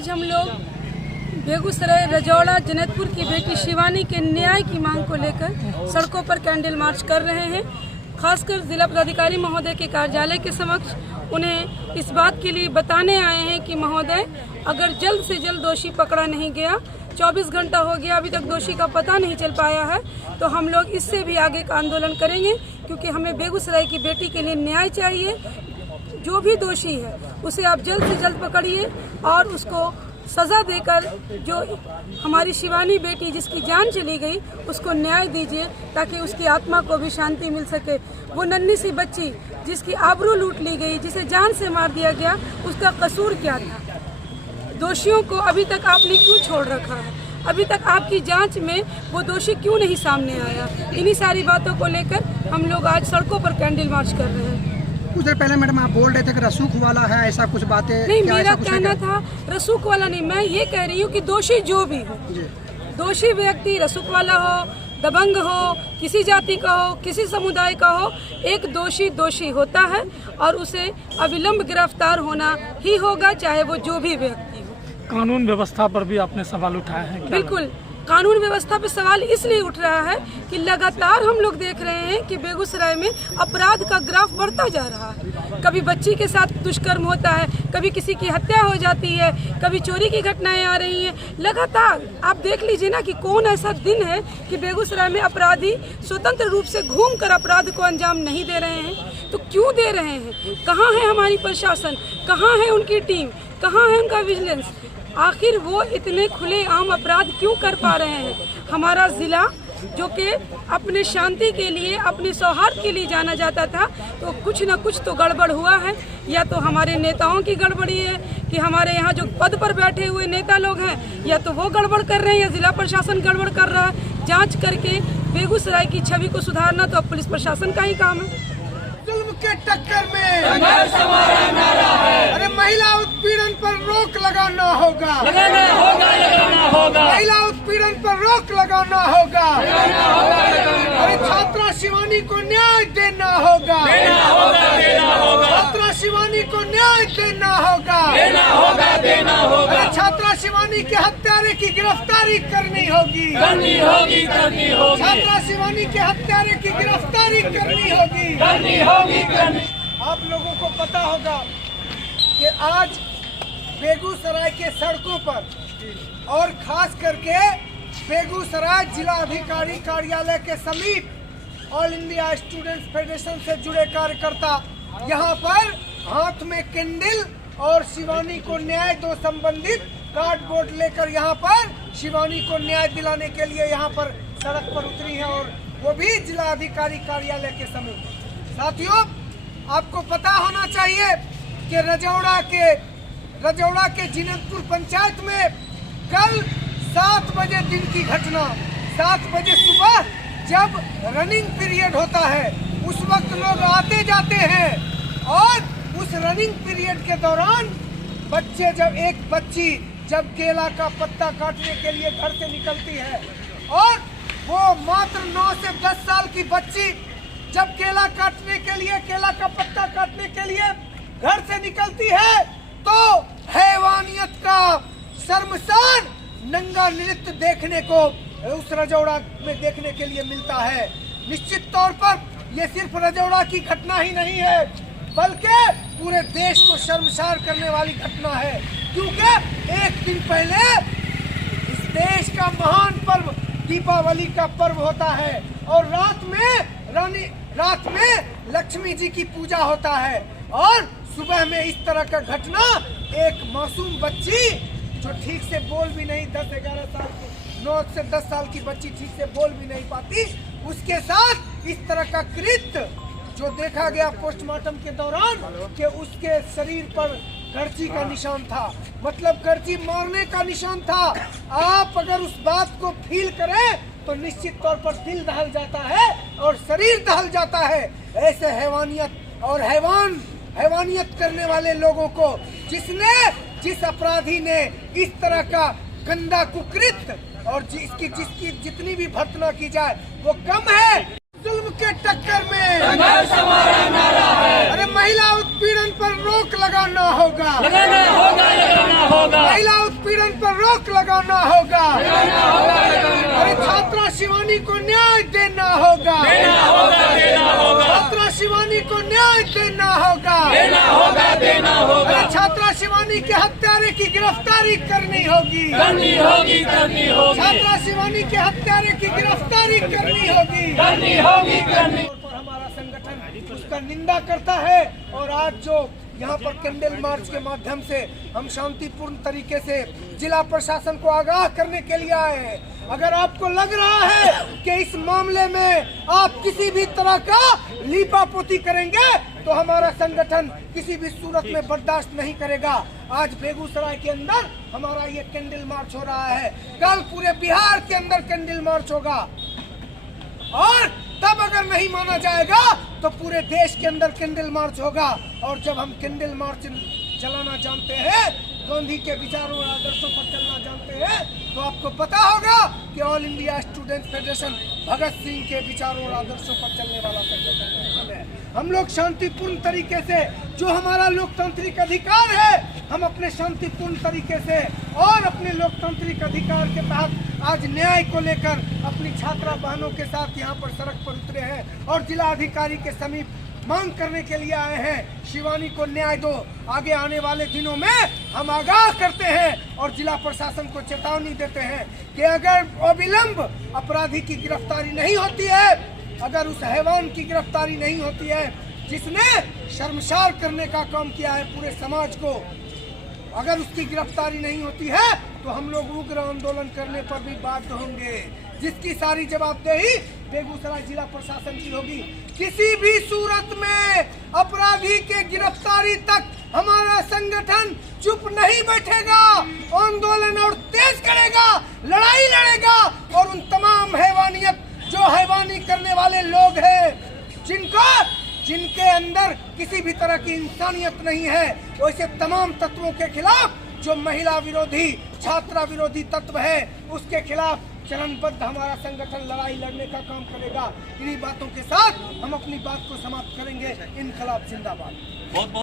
आज हम लोग बेगूसराय रजौड़ा जनकपुर की बेटी शिवानी के न्याय की मांग को लेकर सड़कों पर कैंडल मार्च कर रहे हैं। खासकर जिला पदाधिकारी महोदय के कार्यालय के समक्ष उन्हें इस बात के लिए बताने आए हैं कि महोदय, अगर जल्द से जल्द दोषी पकड़ा नहीं गया, 24 घंटा हो गया अभी तक दोषी का पता नहीं चल पाया है, तो हम लोग इससे भी आगे का आंदोलन करेंगे, क्योंकि हमें बेगूसराय की बेटी के लिए न्याय चाहिए। जो भी दोषी है उसे आप जल्द से जल्द पकड़िए और उसको सज़ा देकर जो हमारी शिवानी बेटी जिसकी जान चली गई उसको न्याय दीजिए, ताकि उसकी आत्मा को भी शांति मिल सके। वो नन्ही सी बच्ची जिसकी आबरू लूट ली गई, जिसे जान से मार दिया गया, उसका कसूर क्या था? दोषियों को अभी तक आपने क्यों छोड़ रखा है? अभी तक आपकी जांच में वो दोषी क्यों नहीं सामने आया? इन्हीं सारी बातों को लेकर हम लोग आज सड़कों पर कैंडल मार्च कर रहे हैं। कुछ देर पहले मैडम आप बोल रहे थे कि रसूख वाला है, ऐसा कुछ बातें नहीं, मेरा कहना था रसूख वाला नहीं, मैं ये कह रही हूँ कि दोषी जो भी हो, दोषी व्यक्ति रसूख वाला हो, दबंग हो, किसी जाति का हो, किसी समुदाय का हो, एक दोषी दोषी होता है और उसे अविलंब गिरफ्तार होना ही होगा, चाहे वो जो भी व्यक्ति हो। कानून व्यवस्था पर भी आपने सवाल उठाए हैं? बिल्कुल, कानून व्यवस्था पर सवाल इसलिए उठ रहा है कि लगातार हम लोग देख रहे हैं कि बेगूसराय में अपराध का ग्राफ बढ़ता जा रहा है। कभी बच्ची के साथ दुष्कर्म होता है, कभी किसी की हत्या हो जाती है, कभी चोरी की घटनाएं आ रही हैं। लगातार आप देख लीजिए ना कि कौन ऐसा दिन है कि बेगूसराय में अपराधी स्वतंत्र रूप से घूमकर अपराध को अंजाम नहीं दे रहे हैं। तो क्यों दे रहे हैं? कहाँ है हमारी प्रशासन? कहाँ है उनकी टीम? कहाँ है उनका विजिलेंस? आखिर वो इतने खुले आम अपराध क्यों कर पा रहे हैं? हमारा ज़िला जो कि अपने शांति के लिए, अपने सौहार्द के लिए जाना जाता था, तो कुछ न कुछ तो गड़बड़ हुआ है। या तो हमारे नेताओं की गड़बड़ी है कि हमारे यहाँ जो पद पर बैठे हुए नेता लोग हैं, या तो वो गड़बड़ कर रहे हैं या जिला प्रशासन गड़बड़ कर रहा है। जांच करके बेगूसराय की छवि को सुधारना तो अब पुलिस प्रशासन का ही काम है। जुल्म के टक्कर में संघर्ष हमारा नारा है। अरे महिला उत्पीड़न पर रोक लगाना होगा, लगाना होगा, लगाना होगा। महिला उत्पीड़न पर रोक लगाना होगा, लगाना होगा, लगाना होगा। अरे छात्रा शिवानी को न्याय देना होगा, देना होगा, देना होगा। छात्रा शिवानी को न्याय देना होगा, देना होगा, देना होगा। अरे छात्रा शिवानी के हत्यारे की गिरफ्तारी करनी होगी, करनी होगी, करनी होगी। छात्रा शिवानी के हत्यारे की गिरफ्तारी करनी होगी, करनी होगी। आप लोगों को पता होगा कि आज बेगूसराय के सड़कों पर और खास करके बेगूसराय जिला अधिकारी कार्यालय के समीप ऑल इंडिया स्टूडेंट्स फेडरेशन से जुड़े कार्यकर्ता यहां पर हाथ में कैंडल और शिवानी को न्याय दो संबंधित कार्डबोर्ड लेकर यहां पर शिवानी को न्याय दिलाने के लिए यहां पर सड़क पर उतरी है, और वो भी जिला अधिकारी कार्यालय के समीप। साथियों, आपको पता होना चाहिए कि रजौड़ा के जिनकपुर पंचायत में कल 7 बजे दिन की घटना, 7 बजे सुबह जब रनिंग पीरियड होता है, उस वक्त लोग आते जाते हैं, और उस रनिंग पीरियड के दौरान एक बच्ची जब केला का पत्ता काटने के लिए घर से निकलती है, और वो मात्र 9 से 10 साल की बच्ची जब केला का पत्ता काटने के लिए घर से निकलती है, तो हैवानियत का शर्मसार नंगा नृत्य देखने को उस रजौड़ा में देखने के लिए मिलता है। निश्चित तौर पर ये सिर्फ रजौड़ा की घटना ही नहीं है, बल्कि पूरे देश को शर्मसार करने वाली घटना है, क्योंकि एक दिन पहले इस देश का महान पर्व दीपावली का पर्व होता है, और रात में लक्ष्मी जी की पूजा होता है, और सुबह में इस तरह का घटना, एक मासूम बच्ची जो ठीक से बोल भी नहीं, 10-11 साल की, 9 से 10 साल की बच्ची ठीक से बोल भी नहीं पाती, उसके साथ इस तरह का कृत्य जो देखा गया पोस्टमार्टम के दौरान कि उसके शरीर पर कर्ची का निशान था, मतलब कर्ची मारने का निशान था। आप अगर उस बात को फील करें तो निश्चित तौर पर दिल दहल जाता है और शरीर दहल जाता है। ऐसे हैवानियत और हैवानियत करने वाले लोगों को, जिस अपराधी ने इस तरह का गंदा कुकृत्य और जिसकी जितनी भी भर्त्सना की जाए वो कम है। जुल्म के टक्कर में संघर्ष हमारा नारा है। अरे महिला उत्पीड़न पर रोक लगाना होगा, लगाना होगा, लगाना होगा, महिला उत्पीड़न पर रोक लगाना होगा, लगाना होगा, अरे छात्रा शिवानी को न्याय देना होगा, देना होगा, देना होगा, छात्रा शिवानी को न्याय देना होगा, देना होगा, देना होगा, अरे छात्रा शिवानी के हत्यारे की गिरफ्तारी करनी होगी, करनी होगी, करनी होगी, छात्रा शिवानी के हत्यारे की गिरफ्तारी करनी होगी, करनी होगी, करनी। और हमारा संगठन उसका निंदा करता है। और आज जो यहाँ पर कैंडल मार्च के माध्यम से हम शांतिपूर्ण तरीके से जिला प्रशासन को आगाह करने के लिए आए हैं। अगर आपको लग रहा है कि इस मामले में आप किसी भी तरह का लीपापोती करेंगे तो हमारा संगठन किसी भी सूरत में बर्दाश्त नहीं करेगा। आज बेगूसराय के अंदर हमारा ये कैंडल मार्च हो रहा है, कल पूरे बिहार के अंदर कैंडल मार्च होगा और तब अगर नहीं माना जाएगा तो पूरे देश के अंदर कैंडल मार्च होगा। और जब हम कैंडल मार्च चलाना जानते हैं, गांधी के विचारों और आदर्शों पर चलना जानते हैं, तो आपको पता होगा कि all India student federation Bhagat Singh के विचारों और आदर्शों पर चलने वाला संगठन है। हम लोग शांतिपूर्ण तरीके से, जो हमारा लोकतांत्रिक अधिकार है, हम अपने शांतिपूर्ण तरीके से और अपने लोकतांत्रिक अधिकार के तहत आज न्याय को लेकर अपनी छात्रा बहनों के साथ यहाँ पर सड़क पर उतरे हैं और जिला अधिकारी के समीप मांग करने के लिए आए हैं। शिवानी को न्याय दो। आगे आने वाले दिनों में हम आगाह करते हैं और जिला प्रशासन को चेतावनी देते हैं कि अगर अविलंब अपराधी की गिरफ्तारी नहीं होती है, अगर उस हैवान की गिरफ्तारी नहीं होती है जिसने शर्मसार करने का काम किया है पूरे समाज को, अगर उसकी गिरफ्तारी नहीं होती है तो हम लोग उग्र आंदोलन करने पर भी बाध्य होंगे, जिसकी सारी जवाबदेही बेगूसराय जिला प्रशासन की होगी। किसी भी सूरत में अपराधी के गिरफ्तारी तक हमारा संगठन चुप नहीं बैठेगा, आंदोलन और तेज करेगा, लड़ाई लड़ेगा और उन तमाम हैवानियत जो हैवानी करने वाले लोग हैं जिनके अंदर किसी भी तरह की इंसानियत नहीं है, वैसे तमाम तत्वों के खिलाफ, जो महिला विरोधी, छात्रा विरोधी तत्व है, उसके खिलाफ चरणबद्ध हमारा संगठन लड़ाई लड़ने का काम करेगा। इन्हीं बातों के साथ हम अपनी बात को समाप्त करेंगे। इनकलाब जिंदाबाद।